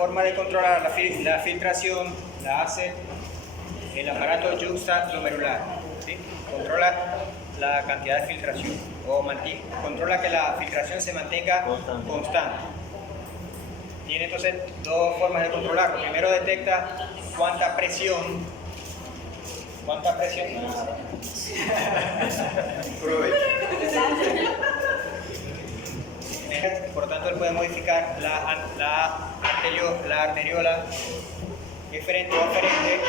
forma de controlar la filtración la hace el aparato yuxtaglomerular, ¿sí? Controla la cantidad de filtración o controla que la filtración se mantenga constante. Tiene entonces dos formas de controlarlo. Primero detecta cuánta presión. Por tanto, él puede modificar la arteriola eferente o aferente,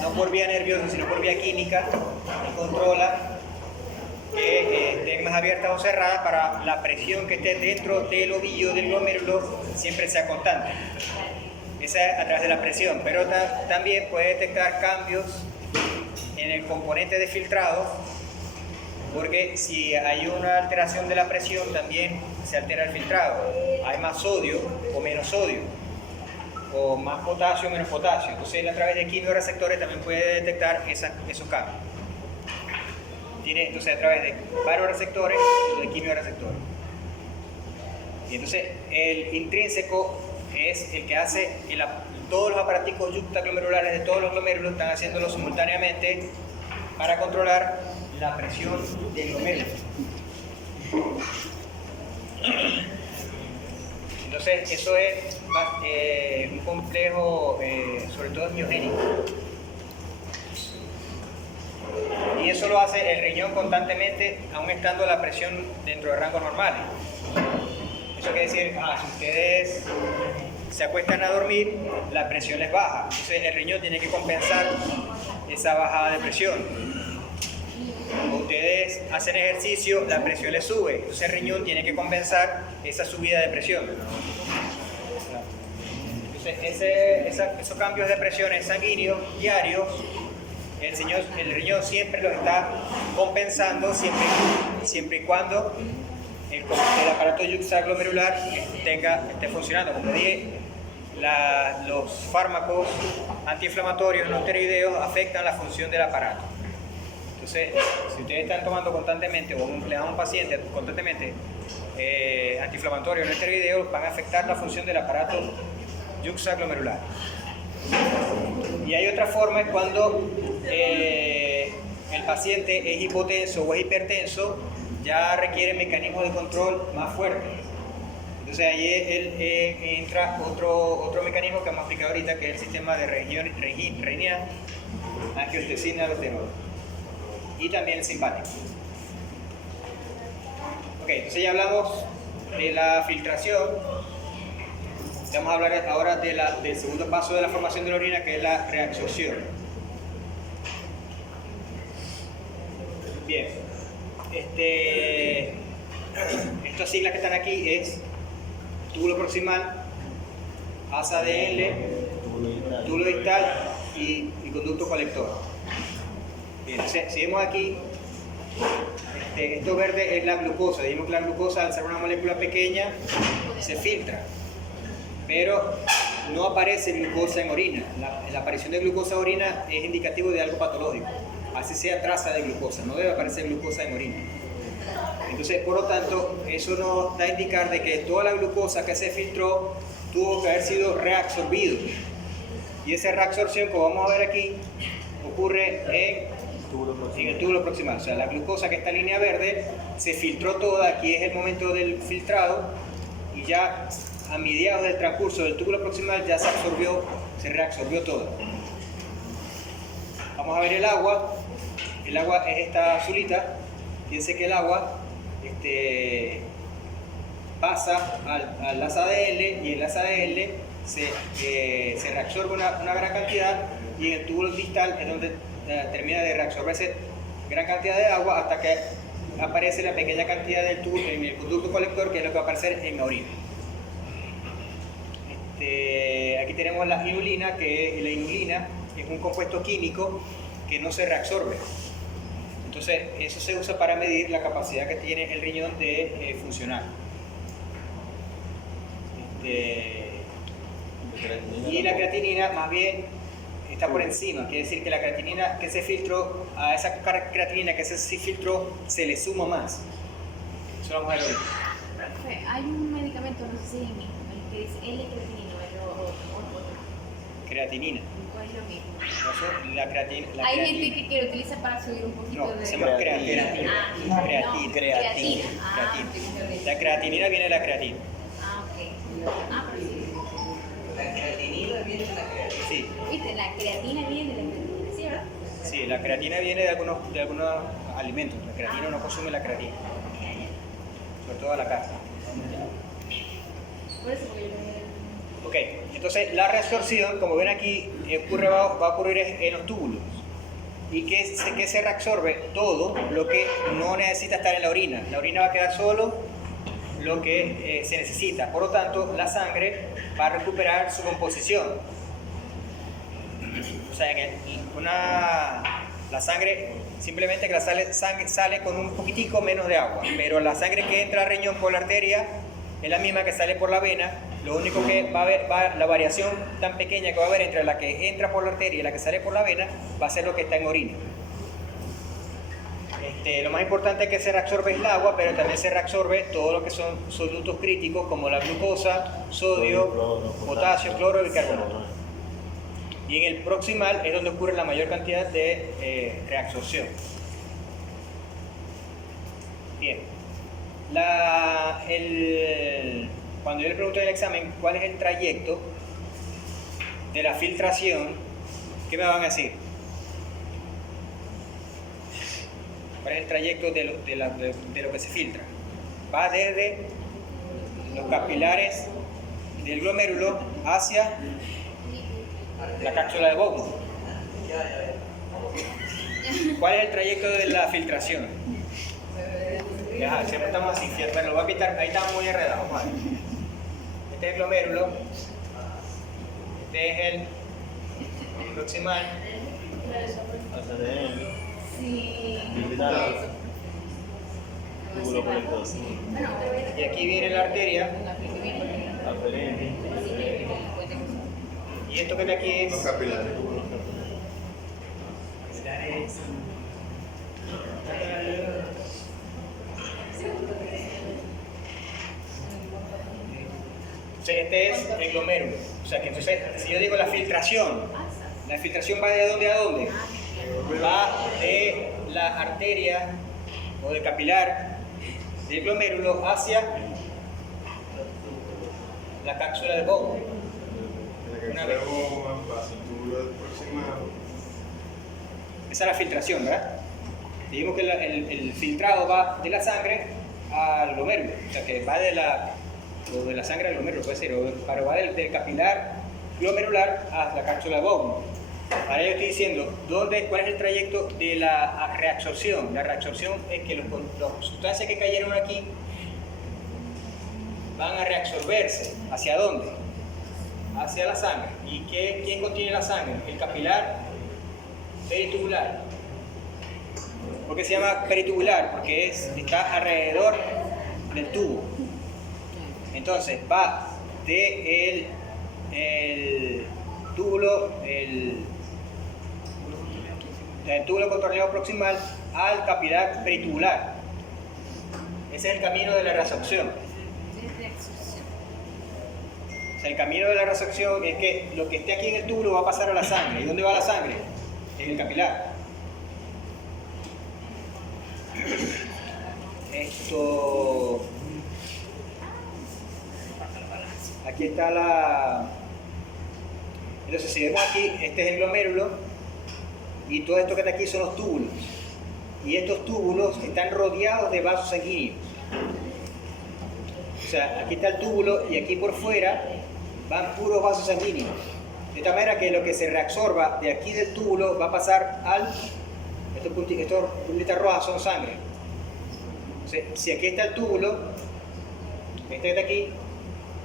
no por vía nerviosa, sino por vía química, y controla que estén más abiertas o cerradas para la presión que esté dentro del ovillo del glomérulo siempre sea constante. Esa es a través de la presión, pero también puede detectar cambios en el componente de filtrado, porque si hay una alteración de la presión también se altera el filtrado. Hay más sodio o menos sodio, o más potasio o menos potasio. Entonces él a través de quimioreceptores también puede detectar esos cambios. Tiene entonces a través de baroreceptores o de quimioreceptores. Y entonces el intrínseco es el que hace todos los aparaticos yuxtaglomerulares de todos los glomérulos están haciéndolo simultáneamente para controlar la presión del glomérulo. Entonces eso es un complejo, sobre todo miogénico. Y eso lo hace el riñón constantemente, aún estando la presión dentro de rangos normales. Eso quiere decir, si ustedes se acuestan a dormir, la presión les baja. Entonces el riñón tiene que compensar esa bajada de presión. Cuando ustedes hacen ejercicio, la presión les sube. Entonces el riñón tiene que compensar esa subida de presión. Entonces esos cambios de presiones sanguíneos diarios, el riñón siempre los está compensando siempre y cuando el aparato yuxtaglomerular esté funcionando. Como dije, los fármacos antiinflamatorios no esteroideos afectan la función del aparato. Entonces, si ustedes están tomando constantemente o le dan a un paciente constantemente antiinflamatorios no esteroideos, van a afectar la función del aparato yuxtaglomerular. Y hay otra forma, es cuando el paciente es hipotenso o es hipertenso, ya requiere mecanismos de control más fuertes. Entonces ahí entra otro mecanismo que vamos a explicar ahorita, que es el sistema de renina, angiotensina, aldosterona, y también el simpático. Ok, entonces ya hablamos de la filtración. Vamos a hablar ahora del segundo paso de la formación de la orina, que es la reabsorción. Bien, estas siglas que están aquí es túbulo proximal, asa de L, túbulo distal y conducto colector. Bien, si vemos aquí, esto verde es la glucosa. Dijimos que la glucosa, al ser una molécula pequeña, se filtra, pero no aparece glucosa en orina. La aparición de glucosa en orina es indicativo de algo patológico. Así sea traza de glucosa, no debe aparecer glucosa en orina. Entonces, por lo tanto, eso nos da a indicar de que toda la glucosa que se filtró tuvo que haber sido reabsorbido. Y esa reabsorción, como vamos a ver aquí, ocurre en el túbulo proximal. O sea, la glucosa que está en línea verde se filtró toda. Aquí es el momento del filtrado y ya a mediados del transcurso del túbulo proximal ya se reabsorbió toda. Vamos a ver el agua. El agua es esta azulita. Fíjense que el agua pasa al asa de L, y el asa de L se reabsorbe una gran cantidad, y en el túbulo distal es donde termina de reabsorberse gran cantidad de agua hasta que aparece la pequeña cantidad del túbulo en el conducto colector, que es lo que va a aparecer en la orina. Aquí tenemos la inulina, que la inulina es un compuesto químico que no se reabsorbe. Entonces, eso se usa para medir la capacidad que tiene el riñón de funcionar. Y la creatinina, más bien, está por encima. Quiere decir que la creatinina que se filtró, a esa creatinina que se filtró, se le suma más. Eso lo vamos a ver ahorita. Hay un medicamento, no sé si es el mismo, el que dice L-creatinina, pero Creatinina. ¿O es lo mismo? La creatina. Hay gente que lo utiliza para subir un poquito No, de... se llama creatina. Ah, Creatina. creatina. Creatina. La creatinina viene de la creatina. Ah, ok. Ah, pero sí. La creatinina viene de la creatina. Sí. ¿Viste? La creatina viene de la creatina, ¿sí, verdad? Sí, la creatina viene de algunos alimentos. La creatina no consume la creatina. Sobre todo la carne. Por eso porque Ok, entonces la reabsorción, como ven aquí, va a ocurrir en los túbulos. ¿Y que se reabsorbe? Todo lo que no necesita estar en la orina. La orina va a quedar solo lo que se necesita. Por lo tanto, la sangre va a recuperar su composición. O sea, la sangre, simplemente que la sangre sale con un poquitico menos de agua, pero la sangre que entra al riñón por la arteria es la misma que sale por la vena. Lo único que va a haber, la variación tan pequeña que va a haber entre la que entra por la arteria y la que sale por la vena, va a ser lo que está en orina. Lo más importante es que se reabsorbe el agua, pero también se reabsorbe todo lo que son solutos críticos como la glucosa, sodio, potasio, cloro y bicarbonato. Y en el proximal es donde ocurre la mayor cantidad de reabsorción. Bien. Cuando yo le pregunto en el examen cuál es el trayecto de la filtración, ¿qué me van a decir? ¿Cuál es el trayecto de lo que se filtra? Va desde los capilares del glomérulo hacia la cápsula de Bowman. ¿Cuál es el trayecto de la filtración? Ya, siempre estamos así, pero lo voy a quitar, ahí estamos muy enredados. Vale. Este es el glomérulo, este es el proximal. Sí. Y aquí viene la arteria. Y esto que está aquí es Los capilares. este es el glomérulo. O sea que entonces, si yo digo la filtración va de dónde a dónde? Va de la arteria o del capilar del glomérulo hacia la cápsula de Bowman. Una vez. Esa es la filtración, ¿verdad? Dijimos que el filtrado va de la sangre al glomérulo, o sea que va de la sangre al glomérulo, puede ser, pero va del capilar glomerular a la cápsula de Bowman. Ahora yo estoy diciendo, ¿cuál es el trayecto de la reabsorción? La reabsorción es que las sustancias que cayeron aquí van a reabsorberse. ¿Hacia dónde? Hacia la sangre. ¿Y quién contiene la sangre? El capilar peritubular. ¿Por qué se llama peritubular? Porque está alrededor del tubo. Entonces va del túbulo, el túbulo contorneado proximal al capilar peritubular. Ese es el camino de la reabsorción. O sea, el camino de la reabsorción es que lo que esté aquí en el túbulo va a pasar a la sangre. ¿Y dónde va la sangre? En el capilar. Aquí está entonces si vemos aquí, este es el glomérulo y todo esto que está aquí son los túbulos. Y estos túbulos están rodeados de vasos sanguíneos. O sea, aquí está el túbulo y aquí por fuera van puros vasos sanguíneos. De esta manera que lo que se reabsorba de aquí del túbulo va a pasar estos puntitas rojas son sangre. O sea, si aquí está el túbulo, este que está aquí,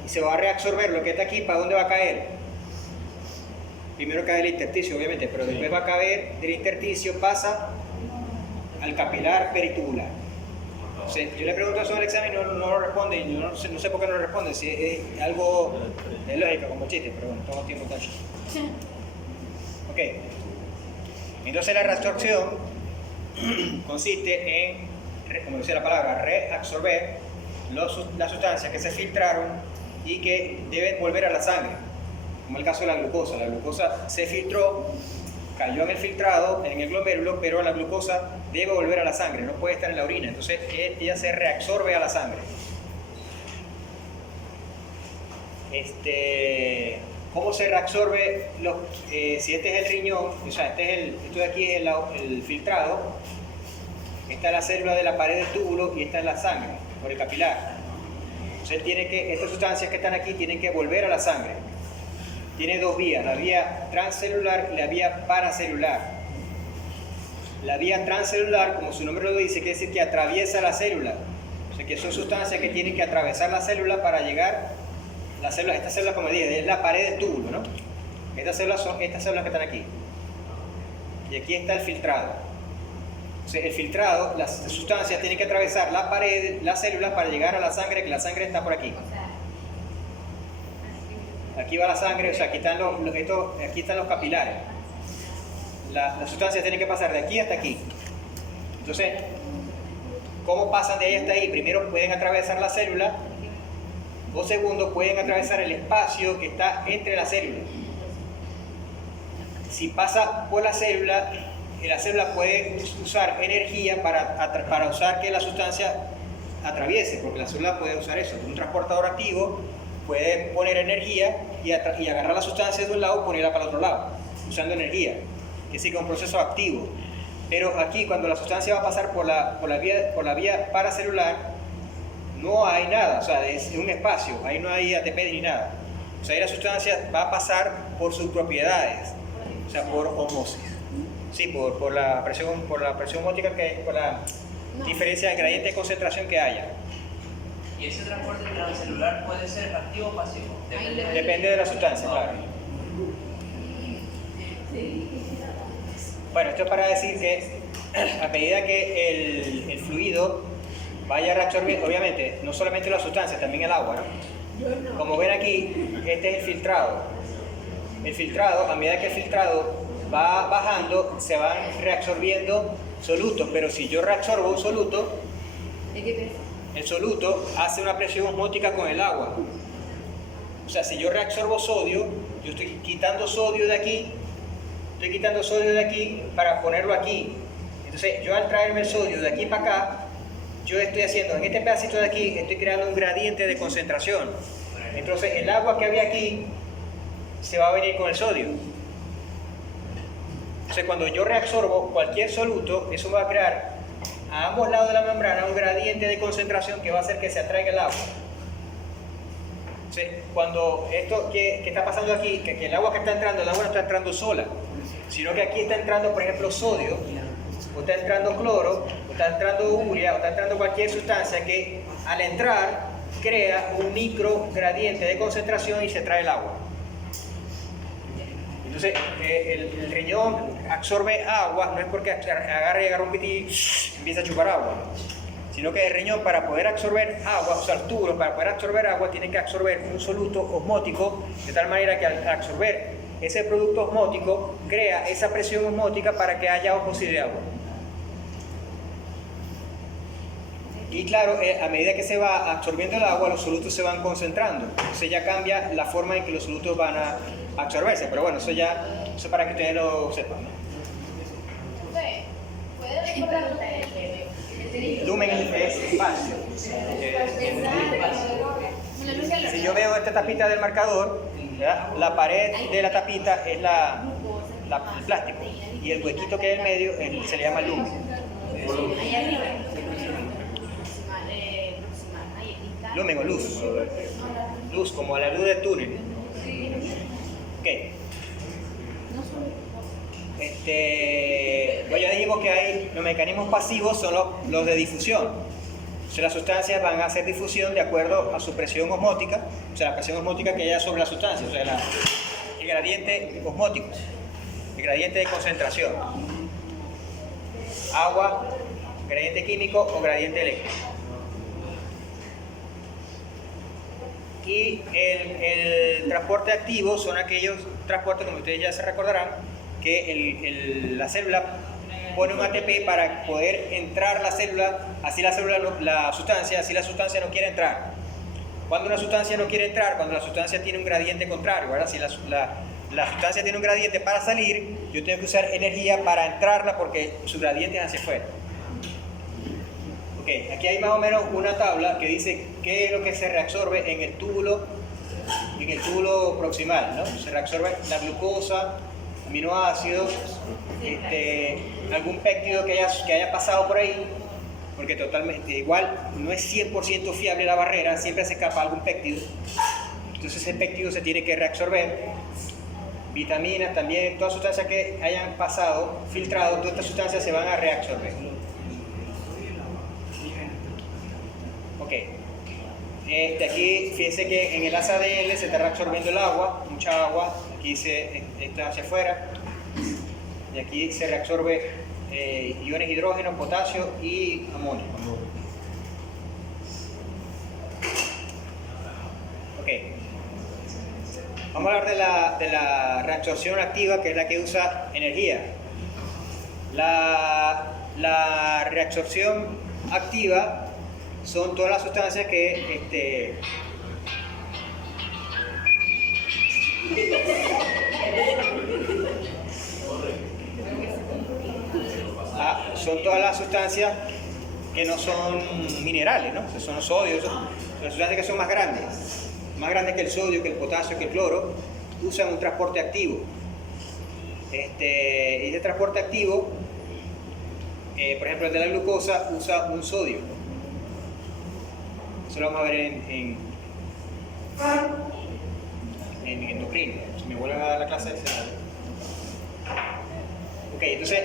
y se va a reabsorber lo que está aquí, ¿para dónde va a caer? Primero cae el intersticio, obviamente, pero después va a caer del intersticio, pasa al capilar peritubular. O sea, yo le pregunto eso en el examen y no lo responde, y yo no sé por qué no lo responde, si es algo de lógica, como chiste, pero bueno, tomo tiempo tanto. Ok. Entonces la reabsorción consiste en, como dice la palabra, reabsorber las sustancias que se filtraron y que deben volver a la sangre. como el caso de la glucosa. La glucosa se filtró, cayó en el filtrado, en el glomérulo, pero la glucosa debe volver a la sangre, no puede estar en la orina, entonces ella se reabsorbe a la sangre. ¿Cómo se reabsorbe? Si este es el riñón, o sea, esto de aquí es el filtrado, esta es la célula de la pared del túbulo y esta es la sangre, por el capilar. Entonces estas sustancias que están aquí tienen que volver a la sangre. Tiene dos vías, la vía transcelular y la vía paracelular. La vía transcelular, como su nombre lo dice, quiere decir que atraviesa la célula. O sea, que son sustancias que tienen que atravesar la célula para llegar. Esta célula, como dije, es la pared del túbulo, ¿no? Estas células son estas células que están aquí. Y aquí está el filtrado. Entonces, el filtrado, las sustancias tienen que atravesar la pared, las células para llegar a la sangre, que la sangre está por aquí. Aquí va la sangre, o sea, aquí están los capilares. Las sustancias tienen que pasar de aquí hasta aquí. Entonces, ¿cómo pasan de ahí hasta ahí? Primero pueden atravesar la célula. O segundo, pueden atravesar el espacio que está entre las células. Si pasa por la célula puede usar energía para usar que la sustancia atraviese, porque la célula puede usar eso. Un transportador activo puede poner energía y agarrar la sustancia de un lado y ponerla para el otro lado, usando energía, que sigue un proceso activo. Pero aquí, cuando la sustancia va a pasar por la vía paracelular, no hay nada, o sea, es un espacio, ahí no hay ATP ni nada. O sea, ahí la sustancia va a pasar por sus propiedades, o sea, por osmosis. Sí, por la presión osmótica, por la diferencia de gradiente de concentración que haya. ¿Y ese transporte transcelular puede ser activo o pasivo? Depende de la sustancia, claro. Bueno, esto es para decir que a medida que el fluido vaya reabsorbiendo, obviamente, no solamente la sustancia, también el agua, ¿no? Como ven aquí, este es el filtrado. El filtrado, a medida que el filtrado va bajando, se van reabsorbiendo solutos, pero si yo reabsorbo un soluto, el soluto hace una presión osmótica con el agua. O sea, si yo reabsorbo sodio, yo estoy quitando sodio de aquí para ponerlo aquí. Entonces, yo al traerme el sodio de aquí para acá, yo estoy haciendo, en este pedacito de aquí, estoy creando un gradiente de concentración. Entonces, el agua que había aquí se va a venir con el sodio. Entonces, cuando yo reabsorbo cualquier soluto, eso va a crear a ambos lados de la membrana un gradiente de concentración que va a hacer que se atraiga el agua. Entonces, cuando esto que está pasando aquí, que el agua que está entrando, el agua no está entrando sola, sino que aquí está entrando, por ejemplo, sodio, o está entrando cloro, o está entrando urea, o está entrando cualquier sustancia que al entrar crea un micro gradiente de concentración y se trae el agua. Entonces, el riñón absorbe agua, no es porque agarre un piti y empieza a chupar agua, sino que el riñón, para poder absorber agua, o sea, el túbulo, para poder absorber agua, tiene que absorber un soluto osmótico, de tal manera que al absorber ese producto osmótico, crea esa presión osmótica para que haya óxido de agua. Y claro, a medida que se va absorbiendo el agua, los solutos se van concentrando. Entonces ya cambia la forma en que los solutos van a absorberse. Pero bueno, eso para que ustedes lo sepan, ¿no? ¿Puede recordar Lumen es espacio. Si yo veo esta tapita del marcador, ¿verdad? La pared de la tapita es el plástico. Y el huequito que hay en medio se le llama lumen. Ahí arriba. Lumen o luz. Luz, como a la luz del túnel. Ok. Pues ya dijimos que hay los mecanismos pasivos, son los de difusión. O sea, las sustancias van a hacer difusión de acuerdo a su presión osmótica, o sea, la presión osmótica que haya sobre la sustancia, o sea, el gradiente osmótico, el gradiente de concentración. Agua, gradiente químico o gradiente eléctrico. Y el transporte activo son aquellos transportes, como ustedes ya se recordarán, que la célula pone un ATP para poder entrar la célula, así la sustancia no quiere entrar. Cuando una sustancia no quiere entrar, cuando la sustancia tiene un gradiente contrario, ¿verdad? Si la sustancia tiene un gradiente para salir, yo tengo que usar energía para entrarla porque su gradiente es hacia afuera. Ok, aquí hay más o menos una tabla que dice qué es lo que se reabsorbe en el túbulo proximal, ¿no? Se reabsorbe la glucosa, aminoácidos, algún péptido que haya pasado por ahí, porque totalmente igual no es 100% fiable la barrera, siempre se escapa algún péptido, entonces ese péptido se tiene que reabsorber. Vitaminas también, todas sustancias que hayan pasado, filtrado, todas estas sustancias se van a reabsorber. Ok, aquí fíjense que en el AZL se está reabsorbiendo el agua, mucha agua, aquí está hacia afuera, y aquí se reabsorbe iones de hidrógeno, potasio y amonio. Ok, vamos a hablar de la reabsorción activa, que es la que usa energía. La reabsorción activa son todas las sustancias que son todas las sustancias que no son minerales, ¿no? O sea, son los sodios, son las sustancias que son más grandes que el sodio, que el potasio, que el cloro, usan un transporte activo. Y ese transporte activo, por ejemplo, el de la glucosa usa un sodio. Eso lo vamos a ver en endocrino. Si me vuelven a dar la clase de ese. Ok, entonces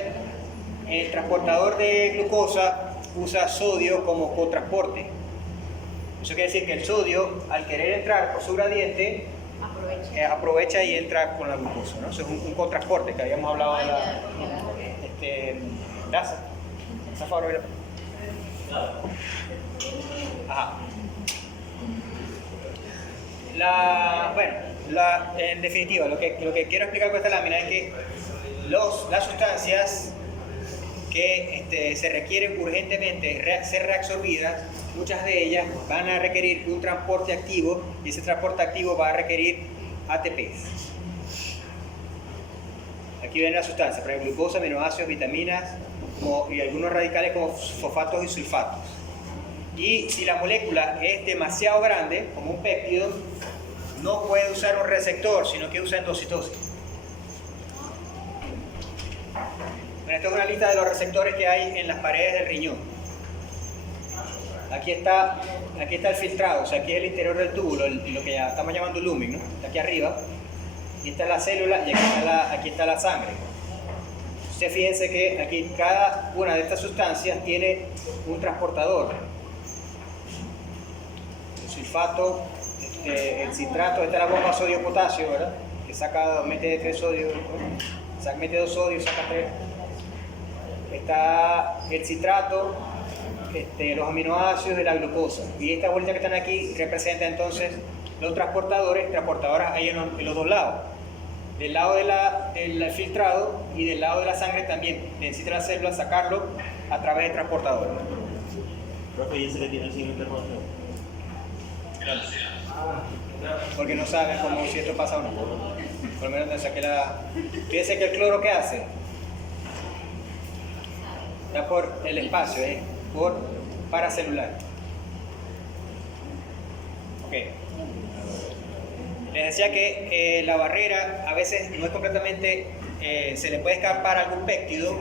el transportador de glucosa usa sodio como cotransporte. Eso quiere decir que el sodio, al querer entrar por su gradiente, aprovecha y entra con la glucosa, ¿no? Eso es un cotransporte que habíamos hablado de la DASA. Ajá. En definitiva, lo que quiero explicar con esta lámina es que las sustancias que se requieren urgentemente ser reabsorbidas, muchas de ellas van a requerir un transporte activo y ese transporte activo va a requerir ATPs. Aquí ven las sustancias, por ejemplo, glucosa, aminoácidos, vitaminas y algunos radicales como fosfatos y sulfatos. Y si la molécula es demasiado grande, como un péptido, no puede usar un receptor, sino que usa endocitosis. Bueno, esta es una lista de los receptores que hay en las paredes del riñón. Aquí está el filtrado, o sea, aquí es el interior del túbulo, lo que ya estamos llamando lumen, ¿no? Está aquí arriba. Aquí está la célula y aquí está la sangre. Ustedes fíjense que aquí cada una de estas sustancias tiene un transportador. El sulfato, el citrato, esta es la bomba sodio-potasio, ¿verdad? Que mete 3 sodios, mete 2 sodios, saca 3. Está el citrato, los aminoácidos de la glucosa. Y esta bolita que están aquí representa entonces los transportadores hay en los dos lados. Del lado del filtrado y del lado de la sangre también necesita la célula sacarlo a través de transportadores. Profe, ¿y ese que tiene el signo interrogatorio? Claro. Porque no saben cómo si esto pasa o no. Por lo menos me saqué fíjense que el cloro, ¿qué hace? Está por el espacio, por paracelular. Ok. Les decía que la barrera a veces no es completamente, se le puede escapar algún péptido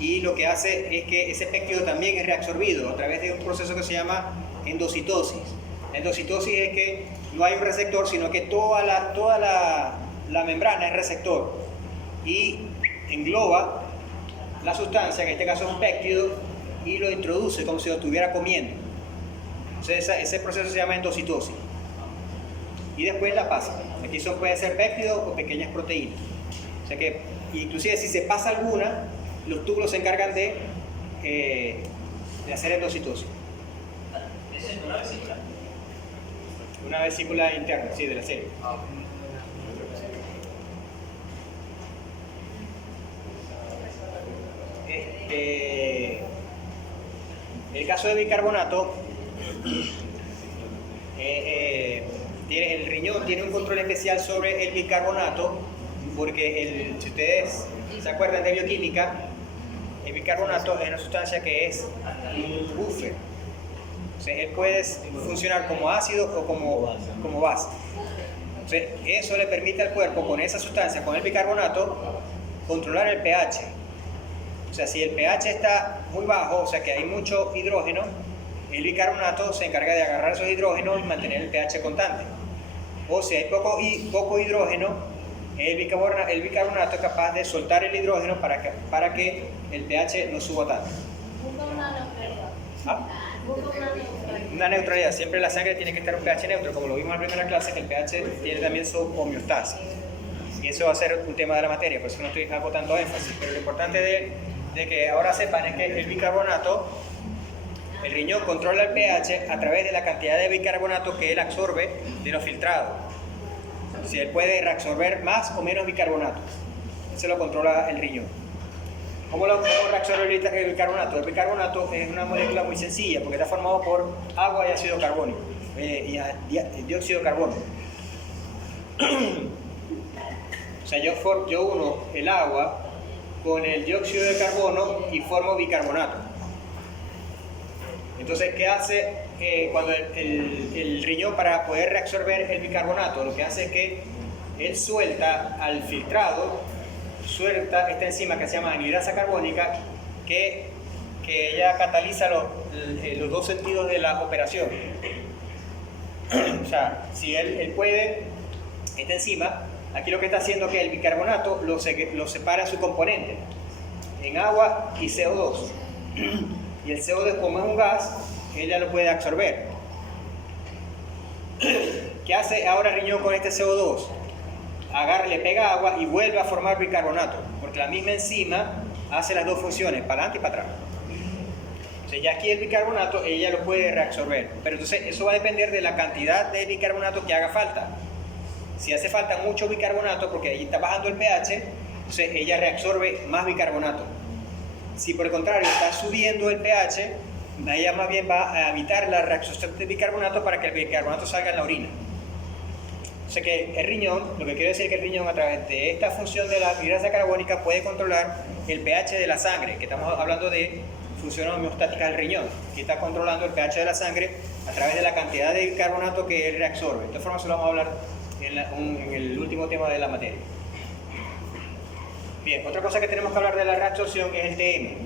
y lo que hace es que ese péptido también es reabsorbido a través de un proceso que se llama endocitosis. La endocitosis es que no hay un receptor, sino que toda la membrana es receptor y engloba la sustancia, que en este caso es un péptido, y lo introduce como si lo estuviera comiendo. Entonces ese proceso se llama endocitosis. Y después la pasa. Aquí pueden ser péptidos o pequeñas proteínas. O sea que, inclusive si se pasa alguna, los túbulos se encargan de hacer endocitosis. ¿Esa es una vesícula? Una vesícula interna, sí, de la célula. El caso de bicarbonato, el riñón tiene un control especial sobre el bicarbonato, porque si ustedes se acuerdan de bioquímica, el bicarbonato es una sustancia que es un buffer. Entonces, él puede funcionar como ácido o como base. Entonces, eso le permite al cuerpo, con esa sustancia, con el bicarbonato, controlar el pH. O sea, si el pH está muy bajo, o sea que hay mucho hidrógeno, el bicarbonato se encarga de agarrar esos hidrógenos y mantener el pH constante. O si hay poco hidrógeno, el bicarbonato es capaz de soltar el hidrógeno para que el pH no suba tanto. Busca una neutralidad. ¿Ah? Busca una neutralidad. Una neutralidad. Siempre la sangre tiene que estar un pH neutro, como lo vimos en la primera clase, que el pH tiene también su homeostasis. Y eso va a ser un tema de la materia, por eso no estoy hago tanto énfasis. Pero lo importante de que ahora sepan es que el bicarbonato, el riñón controla el pH a través de la cantidad de bicarbonato que él absorbe de los filtrados. Si él puede reabsorber más o menos bicarbonato, eso lo controla el riñón. ¿Cómo reabsorbe el bicarbonato? El bicarbonato es una molécula muy sencilla porque está formado por agua y ácido carbónico, y dióxido de carbono. O sea, yo uno el agua con el dióxido de carbono y formo bicarbonato. Entonces, ¿qué hace cuando el riñón, para poder reabsorber el bicarbonato? Lo que hace es que él suelta al filtrado, suelta esta enzima que se llama anhidrasa carbónica, que ella cataliza los dos sentidos de la operación. O sea, si él puede, esta enzima, aquí lo que está haciendo es que el bicarbonato lo separa en su componente, en agua y CO2. Y el CO2, como es un gas, ella lo puede absorber. ¿Qué hace ahora el riñón con este CO2? Agarra, le pega agua y vuelve a formar bicarbonato, porque la misma enzima hace las dos funciones, para adelante y para atrás. Entonces ya aquí el bicarbonato ella lo puede reabsorber, pero entonces eso va a depender de la cantidad de bicarbonato que haga falta. Si hace falta mucho bicarbonato, porque ahí está bajando el pH, entonces ella reabsorbe más bicarbonato. Si por el contrario está subiendo el pH, ella más bien va a evitar la reabsorción de bicarbonato para que el bicarbonato salga en la orina. O sea que el riñón, lo que quiero decir es que el riñón, a través de esta función de la anhidrasa carbónica, puede controlar el pH de la sangre, que estamos hablando de función homeostática del riñón, que está controlando el pH de la sangre a través de la cantidad de bicarbonato que él reabsorbe. De esta forma se lo vamos a hablar en el último tema de la materia. Bien, otra cosa que tenemos que hablar de la reabsorción es el TM.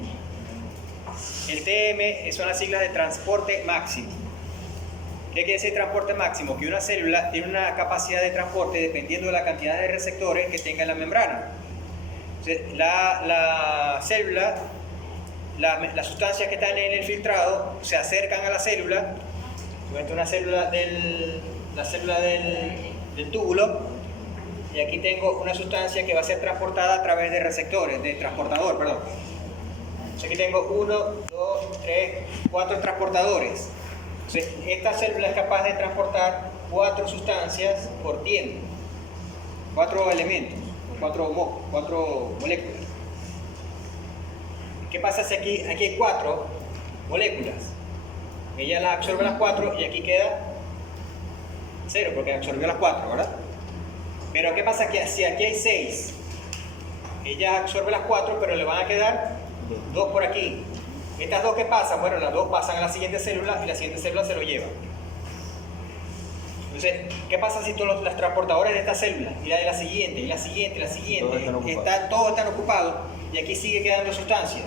El TM son las siglas de transporte máximo. ¿Qué quiere decir transporte máximo? Que una célula tiene una capacidad de transporte dependiendo de la cantidad de receptores que tenga en la membrana. Entonces, la célula, las sustancias que están en el filtrado se acercan a la célula. Una célula del túbulo, y aquí tengo una sustancia que va a ser transportada a través de receptores, de transportador, perdón. Entonces aquí tengo 1, 2, 3, 4 transportadores. Entonces, esta célula es capaz de transportar 4 sustancias por tiempo, 4 elementos, 4 moléculas. ¿Qué pasa si aquí hay 4 moléculas? Ella las absorbe las 4 y aquí queda 0 porque absorbió las 4, ¿verdad? Pero ¿qué pasa si aquí hay 6? Ella absorbe las 4, pero le van a quedar 2 por aquí. ¿Estas 2 qué pasan? Bueno, las 2 pasan a la siguiente célula y la siguiente célula se lo lleva. Entonces, ¿qué pasa si todos los transportadores de esta célula, y la de la siguiente, y la siguiente, y la siguiente, todos están ocupados y aquí sigue quedando sustancia?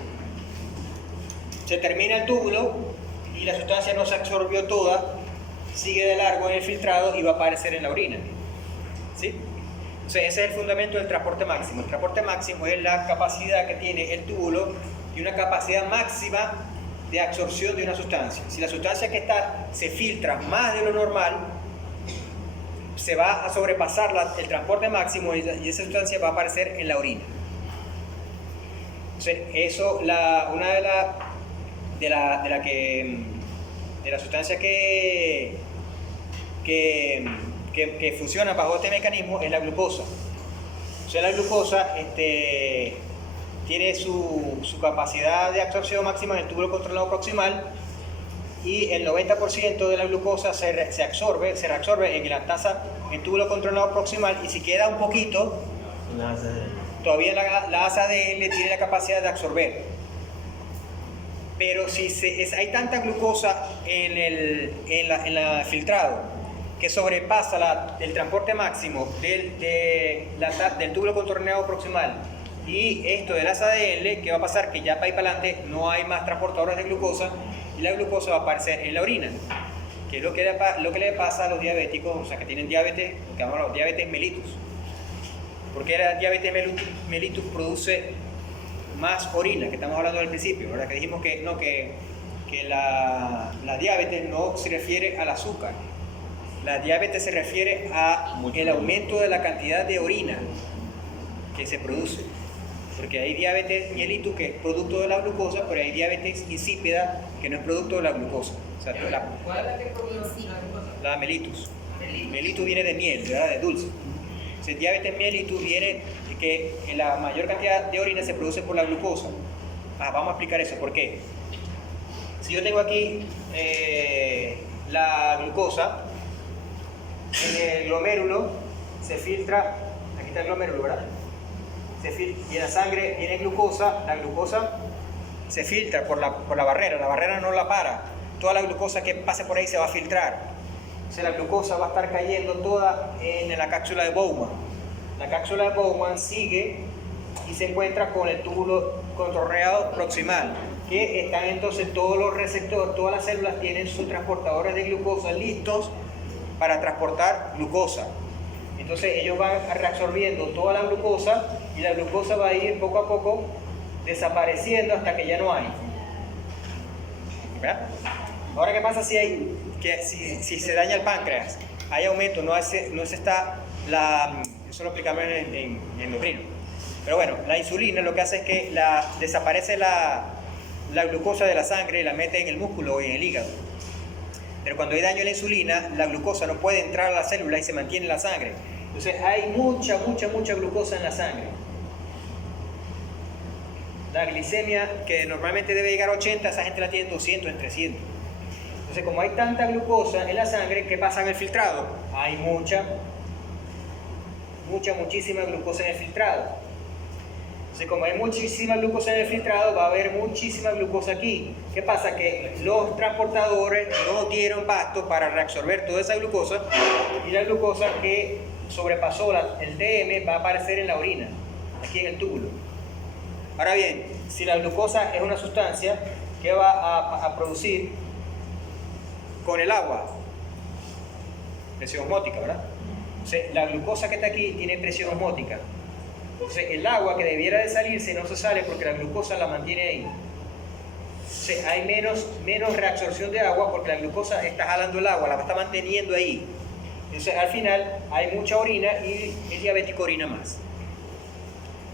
Se termina el túbulo y la sustancia no se absorbió toda, sigue de largo en el filtrado y va a aparecer en la orina. ¿Sí? Entonces, ese es el fundamento del transporte máximo. El transporte máximo es la capacidad que tiene el túbulo y una capacidad máxima de absorción de una sustancia. Si la sustancia que está se filtra más de lo normal, se va a sobrepasar el transporte máximo y esa sustancia va a aparecer en la orina. Entonces, eso, una de la sustancia que funciona bajo este mecanismo es la glucosa. O sea, la glucosa tiene su capacidad de absorción máxima en el túbulo controlado proximal y el 90% de la glucosa se reabsorbe en la taza, en túbulo controlado proximal, y si queda un poquito, Una asa de... todavía la asa de L tiene la capacidad de absorber. Pero si hay tanta glucosa en el filtrado que sobrepasa el transporte máximo del túbulo contorneado proximal y esto del asa de L, ¿qué va a pasar? Que ya para ir para adelante no hay más transportadores de glucosa y la glucosa va a aparecer en la orina, que es lo que le pasa a los diabéticos, o sea, que tienen diabetes, lo que llamamos diabetes mellitus. Porque la diabetes mellitus produce más orina, que estamos hablando al principio, ¿verdad? Que dijimos que la diabetes no se refiere al azúcar. La diabetes se refiere a el aumento de la cantidad de orina que se produce. Porque hay diabetes mellitus que es producto de la glucosa, pero hay diabetes insípida que no es producto de la glucosa. O sea, ¿Cuál es la que produce la glucosa? la mellitus. Mellitus viene de miel, ¿verdad? De dulce. Entonces, diabetes mellitus viene de que la mayor cantidad de orina se produce por la glucosa. Vamos a explicar eso. ¿Por qué? Si yo tengo aquí la glucosa, en el glomérulo se filtra, aquí está el glomérulo, ¿verdad? Y en la sangre viene glucosa, la glucosa se filtra por la barrera no la para. Toda la glucosa que pase por ahí se va a filtrar. Entonces la glucosa va a estar cayendo toda en la cápsula de Bowman. La cápsula de Bowman sigue y se encuentra con el túbulo contorneado proximal, que están entonces todos los receptores, todas las células tienen sus transportadores de glucosa listos para transportar glucosa. Entonces ellos van reabsorbiendo toda la glucosa y la glucosa va a ir poco a poco desapareciendo hasta que ya no hay. ¿Verdad? Ahora, ¿qué pasa si se daña el páncreas? Hay aumento, eso lo explicamos en endocrino. Pero bueno, la insulina lo que hace es que desaparece la glucosa de la sangre y la mete en el músculo y en el hígado. Pero cuando hay daño a la insulina, la glucosa no puede entrar a la célula y se mantiene en la sangre. Entonces hay mucha glucosa en la sangre. La glicemia, que normalmente debe llegar a 80, esa gente la tiene en 200, en 300. Entonces, como hay tanta glucosa en la sangre, ¿qué pasa en el filtrado? Hay muchísima glucosa en el filtrado. Entonces, como hay muchísima glucosa en el filtrado, va a haber muchísima glucosa aquí. ¿Qué pasa? Que los transportadores no dieron pasto para reabsorber toda esa glucosa, y la glucosa que sobrepasó el DM va a aparecer en la orina, aquí en el túbulo. Ahora bien, si la glucosa es una sustancia, ¿qué va a producir con el agua? Presión osmótica, ¿verdad? Entonces, la glucosa que está aquí tiene presión osmótica. Entonces, el agua que debiera de salirse no se sale porque la glucosa la mantiene ahí. Entonces, hay menos reabsorción de agua porque la glucosa está jalando el agua, la está manteniendo ahí. Entonces, al final hay mucha orina y el diabético orina más.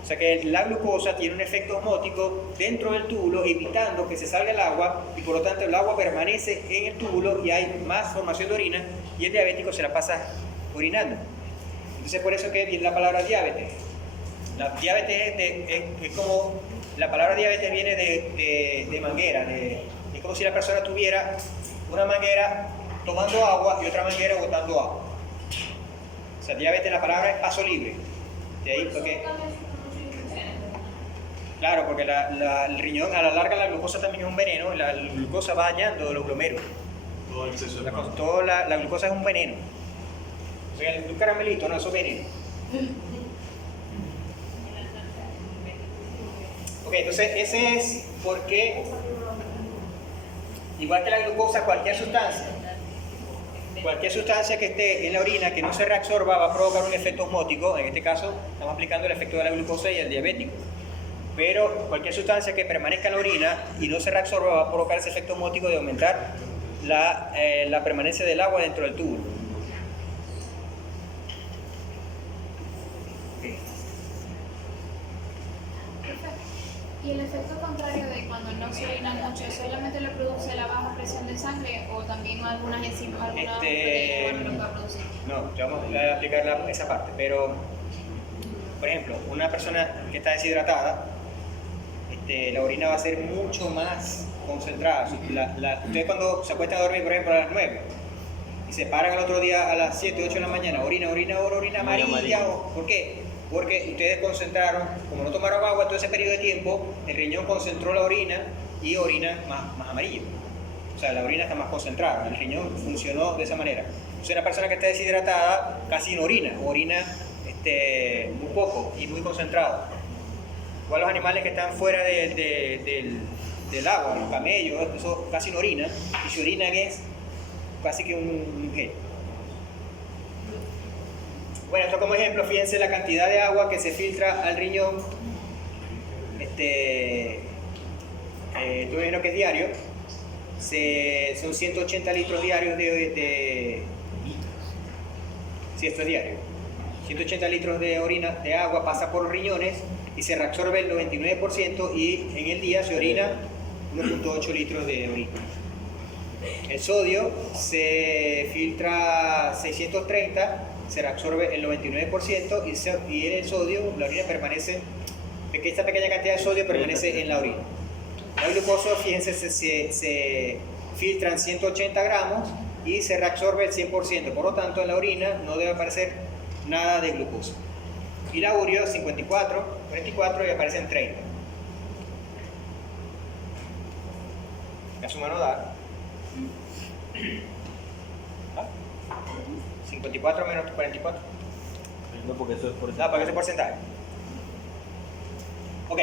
O sea que la glucosa tiene un efecto osmótico dentro del túbulo, evitando que se salga el agua, y por lo tanto el agua permanece en el túbulo y hay más formación de orina, y el diabético se la pasa orinando. Entonces, por eso que viene la palabra diabetes. La diabetes es como, la palabra diabetes viene de manguera, es como si la persona tuviera una manguera tomando agua y otra manguera botando agua. O sea, diabetes, la palabra es paso libre. De ahí porque, claro, porque el riñón, a la larga la glucosa también es un veneno, la glucosa va dañando los glomérulos. Todo el exceso de pan. La glucosa es un veneno. O sea, el caramelito, no, eso es veneno. Ok, entonces ese es porque, igual que la glucosa, cualquier sustancia que esté en la orina que no se reabsorba va a provocar un efecto osmótico. En este caso estamos aplicando el efecto de la glucosa y el diabético. Pero cualquier sustancia que permanezca en la orina y no se reabsorba va a provocar ese efecto osmótico de aumentar la permanencia del agua dentro del túbulo. Okay. ¿Y el efecto contrario de cuando no se orina mucho, solamente lo produce la baja presión de sangre o también algunas enzimas, alguna proteína que lo pueda producir? No, ya vamos a explicar esa parte, pero por ejemplo, una persona que está deshidratada, la orina va a ser mucho más concentrada. Ustedes cuando se acuestan a dormir, por ejemplo, a las 9 y se paran al otro día a las 7, 8 de la mañana, orina amarilla. ¿Por qué? Porque ustedes concentraron, como no tomaron agua todo ese periodo de tiempo, el riñón concentró la orina y orina más amarilla. O sea, la orina está más concentrada, el riñón funcionó de esa manera. Entonces, una persona que está deshidratada casi no orina, orina muy poco y muy concentrado. Igual los animales que están fuera del agua, los camellos, eso casi no orinan, y si orinan es casi que un gel. Bueno, esto como ejemplo, fíjense la cantidad de agua que se filtra al riñón. Esto me imagino que es diario. Son 180 litros diarios sí, esto es diario. 180 litros de orina, de agua pasa por los riñones y se reabsorbe el 99% y en el día se orina 1.8 litros de orina. El sodio se filtra 630, se reabsorbe el 99% y en el sodio la orina permanece, esta pequeña cantidad de sodio permanece en la orina. La glucosa, fíjense, se filtran 180 gramos y se reabsorbe el 100%, por lo tanto en la orina no debe aparecer nada de glucosa. Y la urea 54, 44 y aparecen 30. La suma no da. 54 menos 44. No, porque eso es por No, porque ese porcentaje. Ok.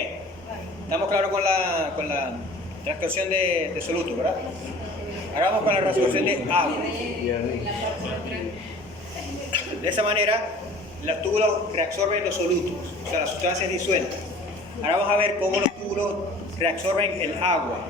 Estamos claros con la transcripción de soluto, ¿verdad? Ahora vamos con la transcripción de agua. De esa manera, los túbulos reabsorben los solutos, o sea, las sustancias disueltas. Ahora vamos a ver cómo los túbulos reabsorben el agua.